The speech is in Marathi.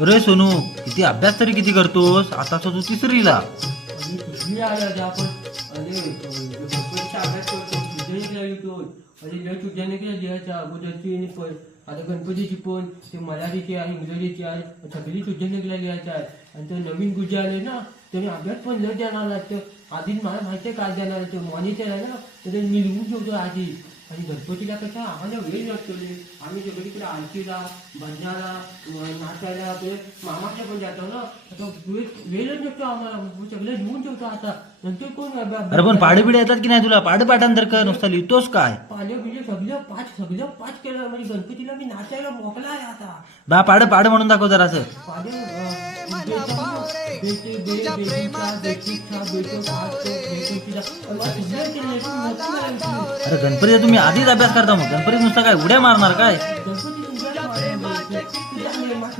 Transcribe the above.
अरे सोनू, किती अभ्यास तरी किती करतोस? आताच तू तिसरीला. आणि तुझी आला जे आपण गणपतीचा अभ्यास करतो तुझ्या येतो आणि जर तुझ्याने केलं लिहायचा अगोदरची आणि पण आता गणपतीची पण ते मराठीची आहे इंग्रजीची आहे सगळी तुझ्याने केला लिहायचं आहे आणि ते नवीन गुजे आले ना त्याने अभ्यास पण लय देणार लागतं आधीच मला माहिती आहे काय देणार ते मॉनिटर आहे ना तर मी लिहून ठेवतो आधी आणि गणपतीला कसं आम्हाला वेळ नसतो आम्ही सगळीकडे आरतीला भजनाला नाचायला आपले मामाच्या पण जातो ना आता वेळच नसतो आम्हाला सगळं लिहून ठेवतो आता नंतर कोण अरे पण पाडे येतात की नाही तुला? पाडे पाठांतर कर, नुसतं लिहितोस काय? पाले म्हणजे सगळं पाच केलं म्हणजे गणपतीला मी नाचायला मोकला आहे आता बा पाड म्हणून दाखव जरासं. पाले अरे गणपतीचा तुम्ही आधीच अभ्यास करता, मग गणपती नुसता काय उड्या मारणार काय? गणपती